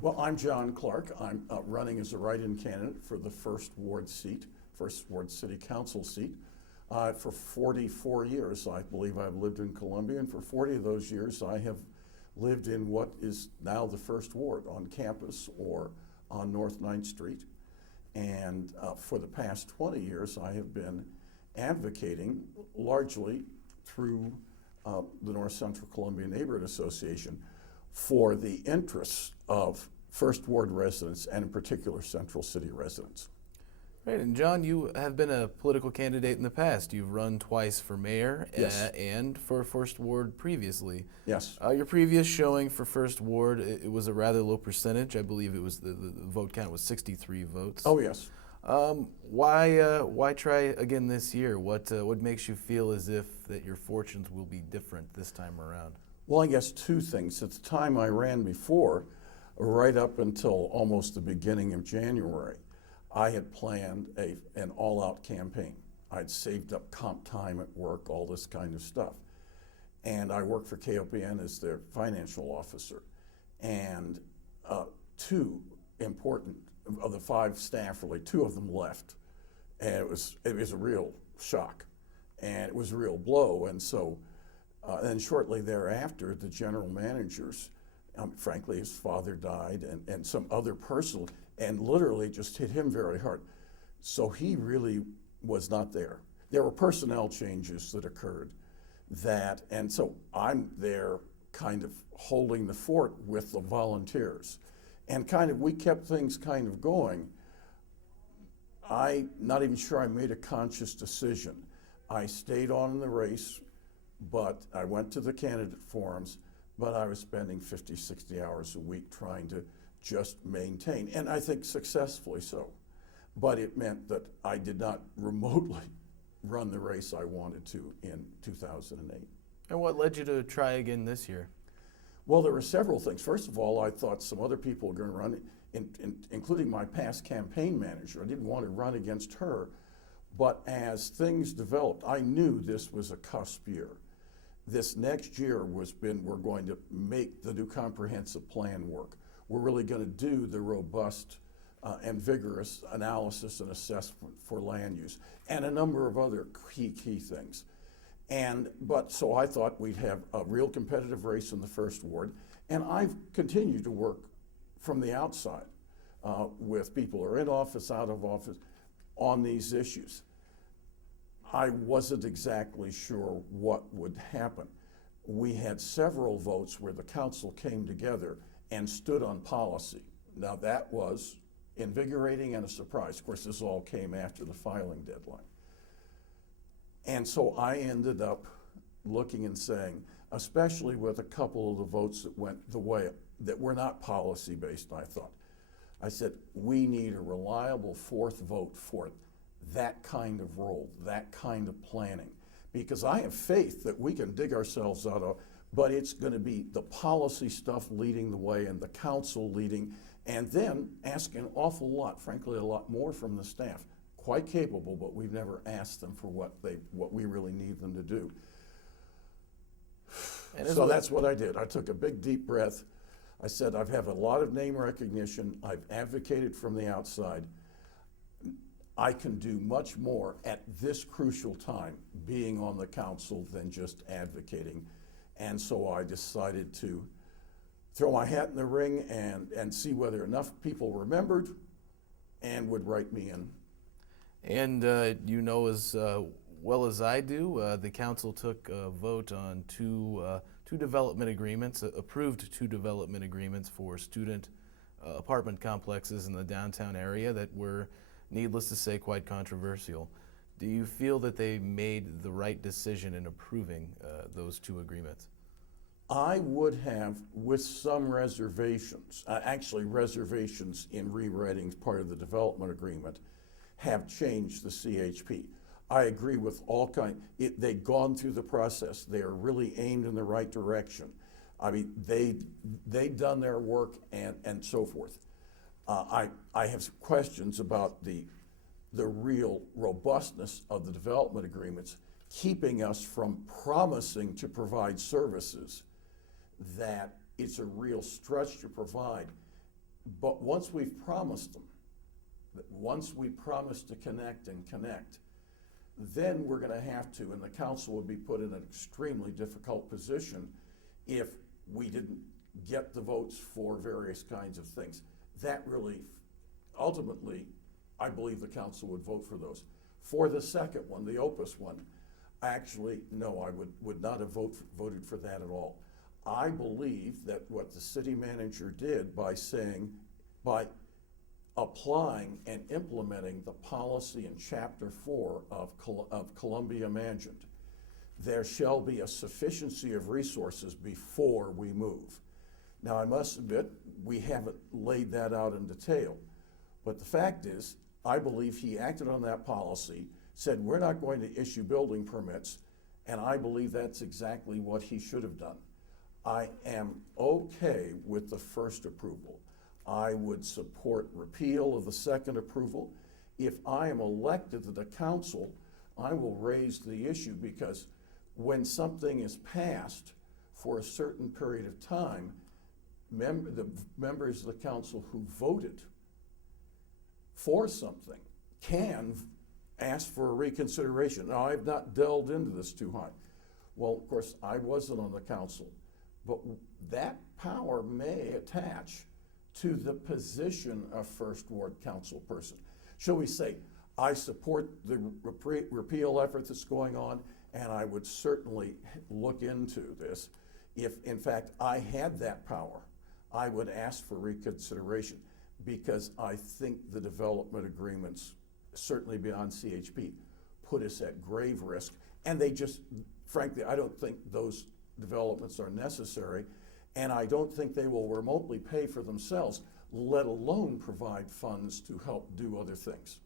Well, I'm John Clark. I'm running as a write-in candidate for the First Ward seat, First Ward City Council seat. For 44 years, I believe I've lived in Columbia, and for 40 of those years, I have lived in what is now the First Ward on campus or on North 9th Street. And for the past 20 years, I have been advocating largely through the North Central Columbia Neighborhood Association for the interests of First Ward residents and in particular Central City residents. Right, and John, you have been a political candidate in the past. You've run twice for mayor Yes. And for First Ward previously. Yes. Your previous showing for First Ward, it was a rather low percentage. I believe it was the vote count was 63 votes. Oh, yes. Why try again this year? What makes you feel as if that your fortunes will be different this time around? Well, I guess two things. At the time I ran before, right up until almost the beginning of January, I had planned an all-out campaign. I'd saved up comp time at work, all this kind of stuff. And I worked for KOPN as their financial officer. And two important, of the 5 staff, really, 2 of them left. And it was a real shock. And it was a real blow. And so, then shortly thereafter, the general managers, frankly, his father died and some other personal, and literally just hit him very hard. So he really was not there. There were personnel changes that occurred and so I'm there kind of holding the fort with the volunteers. And we kept things kind of going. I'm not even sure I made a conscious decision. I stayed on in the race, but I went to the candidate forums, but I was spending 50, 60 hours a week trying to just maintain, and I think successfully so. But it meant that I did not remotely run the race I wanted to in 2008. And what led you to try again this year? Well, there were several things. First of all, I thought some other people were going to run, including my past campaign manager. I didn't want to run against her, but as things developed, I knew this was a cusp year. This next year we're going to make the new comprehensive plan work. We're really going to do the robust and vigorous analysis and assessment for land use and a number of other key things. So I thought we'd have a real competitive race in the First Ward, and I've continued to work from the outside with people who are in office, out of office, on these issues. I wasn't exactly sure what would happen. We had several votes where the council came together and stood on policy. Now that was invigorating and a surprise. Of course, this all came after the filing deadline. And so I ended up looking and saying, especially with a couple of the votes that went the way, that were not policy-based, I said, we need a reliable 4th vote for that kind of role, that kind of planning. Because I have faith that we can dig ourselves out of, but it's going to be the policy stuff leading the way and the council leading, and then asking an awful lot, frankly, a lot more from the staff. Quite capable, but we've never asked them for what we really need them to do. So that's what I did. I took a big, deep breath. I said, I've had a lot of name recognition. I've advocated from the outside. I can do much more at this crucial time, being on the council, than just advocating. And so I decided to throw my hat in the ring and see whether enough people remembered and would write me in. And you know as well as I do, the council took a vote on two development agreements, approved 2 development agreements for student apartment complexes in the downtown area that were, needless to say, quite controversial. Do you feel that they made the right decision in approving those 2 agreements? I would have, with some reservations, actually reservations in rewriting part of the development agreement, have changed the CHP. I agree with all they'd gone through the process. They are really aimed in the right direction. I mean, they'd done their work and so forth. I have questions about the real robustness of the development agreements, keeping us from promising to provide services that it's a real stretch to provide. But once we've promised them, that once we promise to connect and connect, then we're gonna have to, and the council would be put in an extremely difficult position if we didn't get the votes for various kinds of things. That really, ultimately, I believe the council would vote for those. For the second one, the Opus one, actually, no, I would not have voted for that at all. I believe that what the city manager did by applying and implementing the policy in Chapter 4 of Columbia Management, there shall be a sufficiency of resources before we move. Now, I must admit, we haven't laid that out in detail, but the fact is, I believe he acted on that policy, said we're not going to issue building permits, and I believe that's exactly what he should have done. I am okay with the first approval. I would support repeal of the second approval. If I am elected to the council, I will raise the issue, because when something is passed for a certain period of time, the members of the council who voted for something can ask for a reconsideration. Now, I've not delved into this too high. Well, of course, I wasn't on the council, but that power may attach to the position of First Ward council person. Shall we say, I support the repeal effort that's going on, and I would certainly look into this. If, in fact, I had that power, I would ask for reconsideration, because I think the development agreements, certainly beyond CHP, put us at grave risk. And they just, frankly, I don't think those developments are necessary, and I don't think they will remotely pay for themselves, let alone provide funds to help do other things.